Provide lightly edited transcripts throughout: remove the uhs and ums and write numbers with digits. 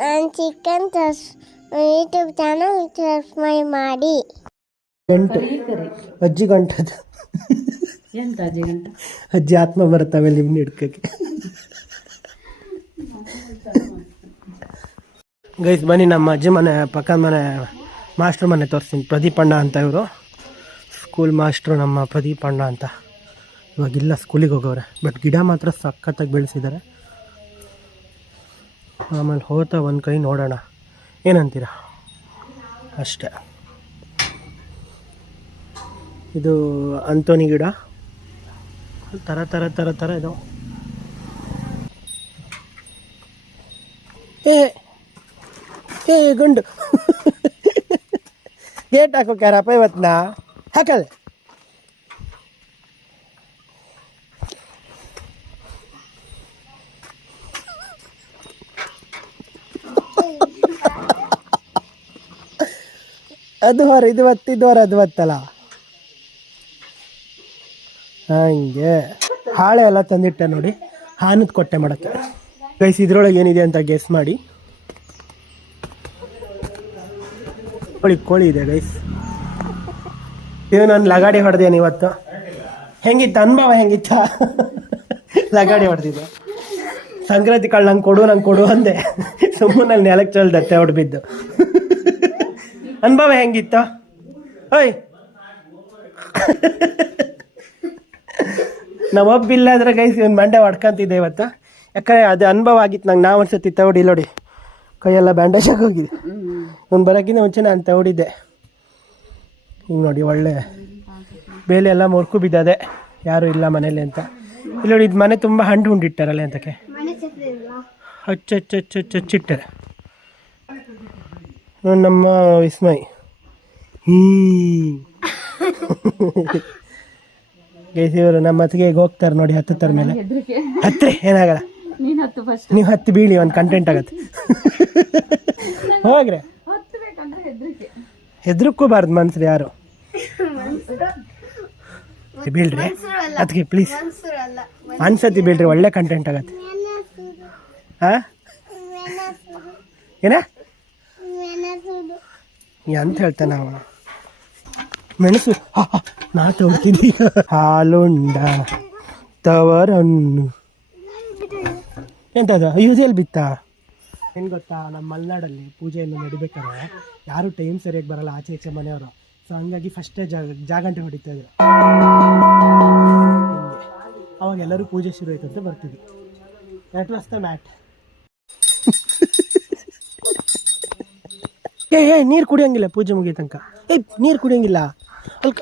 ನಾನು chicken YouTube channel subscribe ಮಾಡಿ. ಗಂಟು ಅಜ್ಜಿ ಗಂಟದ ಎಂತ ಅಜ್ಜಿ ಗಂಟ ಅಜ್ಜಿ ಆತ್ಮ ಬರ್ತಾವೆ ನಿಮ್ನ ಹಿಡ್ಕಕ್ಕೆ. ಗೈಸ್ ಬನ್ನಿ ನಮ್ಮ ಅಜ್ಜಿ ಮನೆ ಪಕ್ಕದ ಮನೆ ಮಾಸ್ಟ್ರ್ ಮನೆ ತೋರಿಸ್ತೀನಿ. ಪ್ರದೀಪ್ ಅಣ್ಣ ಅಂತ ಇವರು ಸ್ಕೂಲ್ ಮಾಸ್ಟ್ರು ನಮ್ಮ ಪ್ರದೀಪ್ ಅಣ್ಣ ಅಂತ. ಇವಾಗಿಲ್ಲ ಸ್ಕೂಲಿಗೆ ಹೋಗೋರೆ, ಬಟ್ ಗಿಡ ಮಾತ್ರ ಸಖತ್ತಾಗಿ ಬೆಳೆಸಿದ್ದಾರೆ. ಆಮೇಲೆ ಹೋಗ್ತಾ ಒಂದು ಕೈ ನೋಡೋಣ, ಏನಂತೀರ ಅಷ್ಟೇ. ಇದು ಅಂತೋನಿ ಗಿಡ ಥರ ಥರ ಥರ ಥರ ಇದು. ಏ ಗಂಡು ಗೇಟ್ ಹಾಕೋಕ್ಯಾರಪ್ಪ ಇವತ್ತನ್ನ ಹಾಕಲ್ಲ. ಅದು ಹೊರ ಇದು ಹೊತ್ತಿದ್ದವರ ಅದು ಹೊತ್ತಲ್ಲ. ಹಂಗೆ ಹಾಳೆ ಎಲ್ಲ ತಂದಿಟ್ಟೆ ನೋಡಿ, ಹಾನದ ಕೊಟ್ಟೆ ಮಾಡೋಕ್ಕೆ. ಗೈಸ್ ಇದ್ರೊಳಗೆ ಏನಿದೆ ಅಂತ ಗೆಸ್ ಮಾಡಿ. ಕೋಳಿ ಇದೆ ಗೈಸ್. ಇದು ನಾನು ಲಗಾಡಿ ಹೊಡೆದೇನು ಇವತ್ತು. ಹೆಂಗಿತ್ತು ಅನುಭವ, ಹೆಂಗಿತ್ತ ಲಗಾಡಿ ಹೊಡೆದಿದ್ದು? ಸಂಕ್ರಾಂತಿ ಕಾಳು ನಂಗೆ ಕೊಡು ಅಂದೆ. ಸುಮ್ಮನೆ ಅಲ್ಲಿ ನೆಲಕ್ಕೆ ಚಲ್ದತ್ತೆ ಹೊಡೆಬಿದ್ದು. ಅನುಭವ ಹೆಂಗಿತ್ತು? ಓಯ್ ನಾವು ಒಬ್ಬಿಲ್ಲ ಅಂದ್ರೆ ಗೈಸ್ ಇವನು ಮಂಡೆ ಹೊಡ್ಕೊಂತಿದ್ದೆ ಇವತ್ತು. ಯಾಕಂದರೆ ಅದು ಅನುಭವ ಆಗಿತ್ತು ನಂಗೆ. ನಾವು ಒಂದ್ಸತಿ ತಗೊಡಿ ನೋಡಿ, ಕೈಯೆಲ್ಲ ಬ್ಯಾಂಡೇಜ್ ಆಗೋಗಿದೆ. ಒಂದು ಬರೋಕ್ಕಿಂತ ಮುಂಚೆ ನಾನು ತಗೊಡಿದ್ದೆ. ಹಿಂಗೆ ನೋಡಿ ಒಳ್ಳೆ ಬೇಲೆ ಎಲ್ಲ ಮುರ್ಕು ಬಿದ್ದದೆ, ಯಾರೂ ಇಲ್ಲ ಮನೇಲಿ ಅಂತ. ಇಲ್ಲಿ ನೋಡಿ, ಇದು ಮನೆ ತುಂಬ ಹಣ್ಣು ಹುಂಡಿಟ್ಟಾರಲ್ಲ ಅಂತಕ್ಕೆ ಹಚ್ಚಿಟ್ಟರೆ. ನಮ್ಮ ವಿಸ್ಮಯ್ ಗೈಸಿವರು ನಮ್ಮ ಅತ್ತಿಗೆಗೆ ಹೋಗ್ತಾರೆ ನೋಡಿ, ಹತ್ತುತ್ತರ ಮೇಲೆ. ಹತ್ತಿರ ಏನಾಗಲ್ಲ, ನೀವು ಹತ್ತಿ ಬೀಳಿ, ಒಂದು ಕಂಟೆಂಟ್ ಆಗತ್ತೆ. ಹೋಗ್ರೆ ಹೆದ್ರಕ್ಕೋಬಾರ್ದು ಮನ್ಸ್ರಿ ಯಾರು. ಬೀಳ್ರಿ ಅದಕ್ಕೆ ಪ್ಲೀಸ್, ಅನ್ಸತಿ ಬೀಳ್ರಿ, ಒಳ್ಳೆ ಕಂಟೆಂಟ್ ಆಗತ್ತೆ. ಹಾಂ ಏನ ಅಂತ ಹೇಳ್ತಾನೆ ನಾವು. ಮೆಣಸು ನಾ ತಗೊಳ್ತೀನಿ. ಹಾಲುಂಡ ತವರನ್ನು ಎಂತದ ಯೂಸಲ್ಲಿ ಬಿತ್ತಾ? ಏನು ಗೊತ್ತಾ, ನಮ್ಮ ಮಲೆನಾಡಲ್ಲಿ ಪೂಜೆಯನ್ನು ನಡಿಬೇಕಾದ್ರೆ ಯಾರು ಟೈಮ್ ಸರಿಯಾಗಿ ಬರಲ್ಲ, ಆಚೆ ಈಚೆ ಮನೆಯವರು. ಸೊ ಹಂಗಾಗಿ ಫಸ್ಟೇ ಜಾಗಂಟೆ ಹೊಡಿತಾ ಇದ್ರು. ಅವಾಗ ಎಲ್ಲರೂ ಪೂಜೆ ಶುರು ಆಯ್ತು ಅಂತ ಬರ್ತಿದ್ವಿ. That was the mat. ಏ ನೀರು ಕುಡಿಯೋಂಗಿಲ್ಲ ಪೂಜೆ ಮುಗಿಯ ತನಕ. ನೀರು ಕುಡಿಯೋಂಗಿಲ್ಲ ಅಲ್ಕ.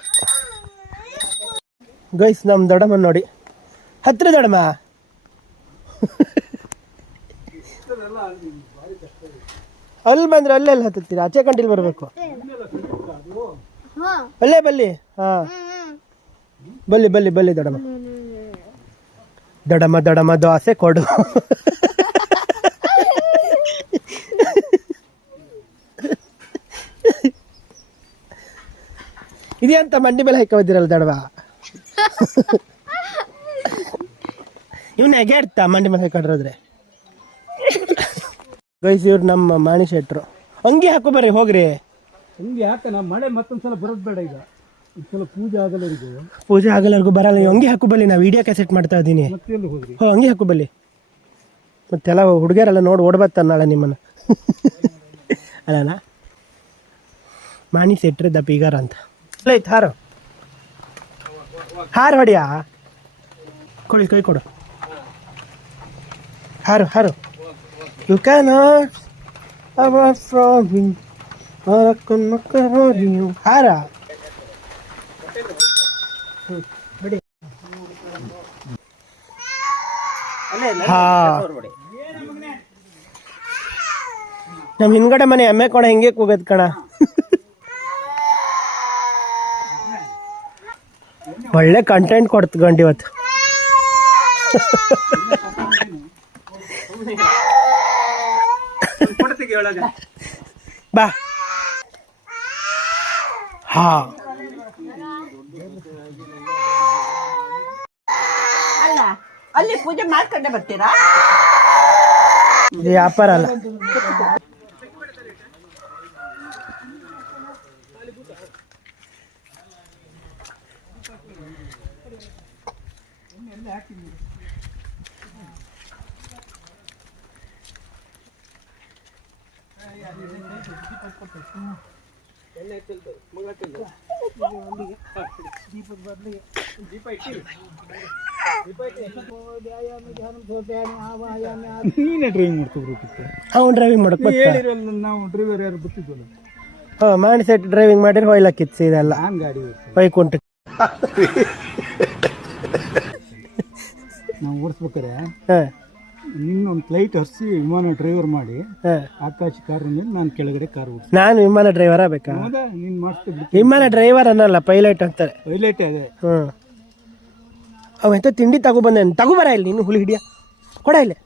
ಗೈಸ್ ನಮ್ಮ ದೊಡ್ಡಮ್ಮ ನೋಡಿ, ಹತ್ತಿರ ದೊಡ್ಡಮ್ಮ. ಅಲ್ಲಿ ಬಂದ್ರೆ ಅಲ್ಲೆಲ್ಲ ಹತ್ತುತ್ತೀರಾ? ಆಚೆ ಕಂಟಿಲ್ ಬರಬೇಕು. ಅಲ್ಲೇ ಬಲ್ಲಿ. ಹಾಂ ಬಲ್ಲಿ ದೊಡ್ಡಮ್ಮ. ದೊಡ್ಡಮ್ಮ ದೋಸೆ ಕೊಡು. ಇದೇ ಅಂತ ಮಂಡಿ ಮೇಲೆ ಹಾಕೋದಿರಲ್ಲ ದೊಡ್ಡವ. ಇವನ್ನ ಹೇಗೆ ಇರ್ತಾ ಮಂಡಿ ಮೇಲೆ ಹಾಕೊಂಡ್ರೆ. ಗೈಸ್ ಇವ್ರು ನಮ್ಮ ಮಾಣಿ ಶೆಟ್ರು. ಅಂಗಿ ಹಾಕೋ ಬರ್ರಿ, ಹೋಗ್ರಿ. ಅಂಗಿ ಹಾಕೋಣ, ಮಳೆ ಮತ್ತೊಂದ್ಸಲ ಬರೋದು ಬೇಡ. ಈಗ ಒಂದ್ಸಲ ಪೂಜೆ ಆಗಲ್ಲವರೆಗೂ ಬರಲ್ಲ. ನೀವು ಅಂಗಿ ಹಾಕು ಬಲ್ಲಿ, ನಾ ವಿಡಿಯೋ ಕ್ಯಾಸೆಟ್ ಮಾಡ್ತಾ ಇದ್ದೀನಿ. ಹೋ ಅಂಗಿ ಹಾಕು ಬಲ್ಲಿ. ಮತ್ತೆಲ್ಲ ಹುಡುಗಿಯರೆಲ್ಲ ನೋಡಿ ಓಡ್ಬರ್ತಾರೆ ನಾಳೆ ನಿಮ್ಮನ್ನು. ಅಲ್ಲಣ್ಣ, ಮಾಣಿ ಶೆಟ್ರು ದ ಬೀಗಾರ ಅಂತ. ಐತೆ ಹಾರು ಹೊಡಿಯಾ. ಕೊಡಿ, ಕೈ ಕೊಡು. ಹಾರು. You cannot avoid from him ಹಾರ. ಬಿಡಿ. ನಮ್ಮ ಹಿಂದ್ಗಡೆ ಮನೆ ಎಮ್ಮೆ ಕೊಡ ಹೆಂಗೆ ಕೂಗದ್ ಕಣ. ಒಳ್ಳೆ ಕಂಟೆಂಟ್ ಕೊಡ್ತಗೊಂಡು ಇವತ್ತು. ಬಾ. ಹಾ ಅಲ್ಲ ಅಲ್ಲಿ ಪೂಜೆ ಮಾಡ್ಕೊಂಡೆ ಬರ್ತೀರಾ? ಇದು ವ್ಯಾಪಾರ ಅಲ್ಲ. ನೀನೇ ಡ್ರೈವಿಂಗ್ ಮಾಡ್ಕೋಬೇಕಿತ್ತು. ಅವ್ನು ಡ್ರೈವಿಂಗ್ ಮಾಡಕ್ ಹೇಳಿರಲ್ಲ, ನಾವು ಡ್ರೈವರ್ ಯಾರು ಗೊತ್ತಿದ್ವಲ್ಲ. ಮಾಡಿಸೆಟ್ ಡ್ರೈವಿಂಗ್ ಮಾಡಿದ್ರೆ ಹೊಯ್ಲಕ್ಕಿತ್ತು ಇದೆಲ್ಲ ನಾನು ಗಾಡಿ ಬೈಕುಂಟು. ನಾವು ಓಡಿಸ್ಬೇಕಾರೆ ಹಾಂ ನಿನ್ನೊಂದು ಫ್ಲೈಟ್ ಹರಿಸಿ ವಿಮಾನ ಡ್ರೈವರ್ ಮಾಡಿ ಹಾಂ ಆಕಾಶ ಕಾರ್ ಮೇಲೆ ನಾನು ಕೆಳಗಡೆ ಕಾರ್ ಓಡಿಸ್. ನಾನು ವಿಮಾನ ಡ್ರೈವರ್ ಆಗ್ಬೇಕಾ? ಹೌದಾ? ನೀನು ಮಾಡಿಸ್ತಾ ವಿಮಾನ ಡ್ರೈವರ್ ಅನ್ನಲ್ಲ, ಪೈಲಟ್ ಅಂತಾರೆ. ಪೈಲಟ್ ಅದೇ. ಹ್ಞೂ ಅವೆಂತ ತಿಂಡಿ ತಗೊಬಂದೆ, ತಗೋಬರ ಇಲ್ಲಿ ನೀನು ಹುಲಿ ಹಿಡಿಯ ಕೊಡ ಇಲ್ಲಿ.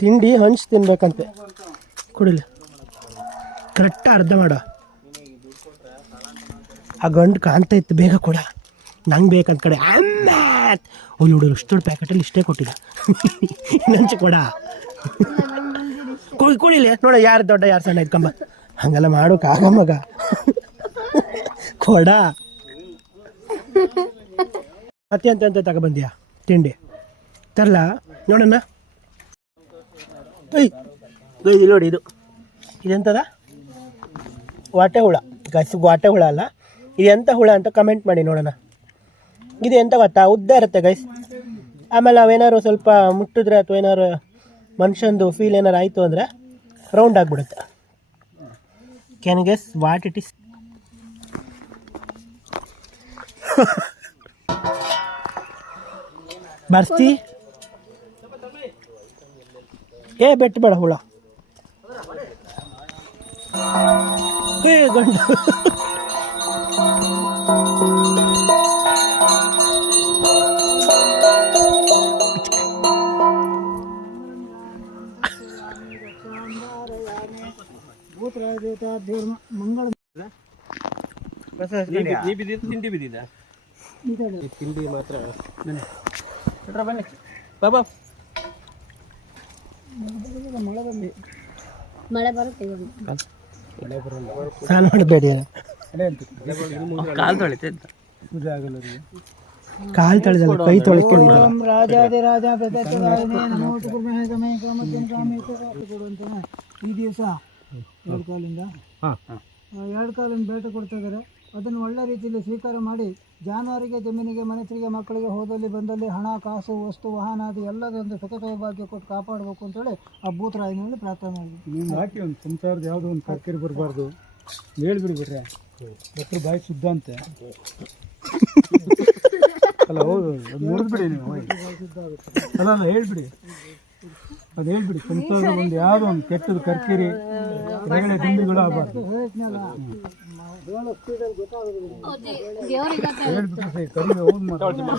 ತಿಂಡಿ ಹಂಚ್ ತಿನ್ಬೇಕಂತೆ, ಕೊಡಿಲ್ಲ ಕರೆಕ್ಟ್ ಅರ್ಧ ಮಾಡ. ಆ ಗಂಡು ಕಾಣ್ತಾ ಇತ್ತು, ಬೇಗ ಕೊಡ ನಂಗೆ ಬೇಕಂತ ಕಡೆ. ಅಲ್ಲಿ ಹುಡುಗರು ಇಷ್ಟೊಂದು ಪ್ಯಾಕೆಟಲ್ಲಿ ಇಷ್ಟೇ ಕೊಟ್ಟಿಲ್ಲ, ಇನ್ನೊಂಚೆ ಕೊಡ ಕೊಡಿಲ್ಲ. ನೋಡ ಯಾರು ದೊಡ್ಡ ಯಾರು ಸಣ್ಣ ಇಟ್ಕೊಂಬ, ಹಂಗೆಲ್ಲ ಮಾಡೋಕ್ಕಾಗ ಮಗ. ಕೊಡ ಮತ್ತೆ ಅಂತ ತಗೊಬಂದ್ಯಾ ತಿಂಡಿ ತರಲ ನೋಡಣ್ಣ. ಇದು ನೋಡಿ, ಇದೆಂತದ ವಾಟೆ ಹುಳ. ಗಸಿಗೆ ವಾಟೆ ಹುಳ ಅಲ್ಲ, ಇದು ಎಂಥ ಹುಳ ಅಂತ ಕಮೆಂಟ್ ಮಾಡಿ ನೋಡೋಣ. ಇದು ಎಂತ ಗೊತ್ತಾ, ಉದ್ದ ಇರುತ್ತೆ ಗೈಸ್. ಆಮೇಲೆ ನಾವೇನಾದ್ರು ಸ್ವಲ್ಪ ಮುಟ್ಟಿದ್ರೆ ಅಥವಾ ಏನಾದ್ರು ಮನುಷ್ಯಂದು ಫೀಲ್ ಏನಾರು ಆಯಿತು ಅಂದರೆ ರೌಂಡ್ ಆಗಿಬಿಡುತ್ತೆ. Can guess what it is? ಬರ್ಸ್ತಿ ಬೆಟ್ಟು ಬೇಡ ಹುಳ. ಗಂಡು ಮಂಗಳ ತಿಂಡಿ ಬಿದ್ದಿದ್ದ ತಿಂಡಿ ಮಾತ್ರ ಬನ್ನಿ ಬಾಬಾ. ಮಳೆ ಬರುತ್ತೆ ಸ್ನಾನ ಮಾಡಬೇಡಿ, ಕಾಲು ತೊಳಿತೆ ಪೂಜೆ ಆಗಲ್ಲ. ಕಾಲು ತೊಳೆದಲ್ಲ, ಕೈ ತೊಳಕೆ. ಈ ದಿವಸ ಎರಡು ಕಾಲಿಂದ ಬೇಟೆ ಕೊಡ್ತಾ ಇದ್ದಾರೆ. ಅದನ್ನು ಒಳ್ಳೆ ರೀತಿಯಲ್ಲಿ ಸ್ವೀಕಾರ ಮಾಡಿ ಜಾನುವಾರಿಗೆ, ಜಮೀನಿಗೆ, ಮನುಷ್ಯರಿಗೆ, ಮಕ್ಕಳಿಗೆ ಹೋದಲ್ಲಿ ಬಂದಲ್ಲಿ ಹಣ, ಕಾಸು, ವಸ್ತು, ವಾಹನ ಅದು ಎಲ್ಲದೊಂದು ಸುಖ ಸೌಭಾಗ್ಯ ಕೊಟ್ಟು ಕಾಪಾಡಬೇಕು ಅಂತೇಳಿ ಆ ಭೂತರಾಯನಲ್ಲಿ ಪ್ರಾರ್ಥನೆ ಮಾಡಿದ್ವಿ. ನೀವು ಹಾಕಿ ಒಂದು ಸಂಸಾರದ ಯಾವುದೋ ಒಂದು ಕರ್ಕಿರಿ ಬರಬಾರ್ದು ಹೇಳ್ಬಿಡಿ ಬಿಡ್ರೆ ಡಾಕ್ಟರ್ ಬಾಯಿ ಶುದ್ಧ ಅಂತೆ ಅಲ್ಲ. ಹೌದು, ಅದು ನೋಡಿದ್ಬಿಡಿ ನೀವು. ಅಲ್ಲ ಅಲ್ಲ ಹೇಳ್ಬಿಡಿ, ಅದು ಹೇಳ್ಬಿಡಿ. ಸಂಸಾರದ ಒಂದು ಯಾವುದೋ ಒಂದು ಕೆಟ್ಟದ್ದು ಕರ್ಕಿರಿ ಹೊರಗಡೆ ದಿಂಡಿಗಳು ಆಗಬಾರ್ದು ಹೇಳ್ಬಿಟ್ರೆ ಸರಿ. ಕರಿ ಹೌದು ಮಾತಾಡ್ತೀನಿ.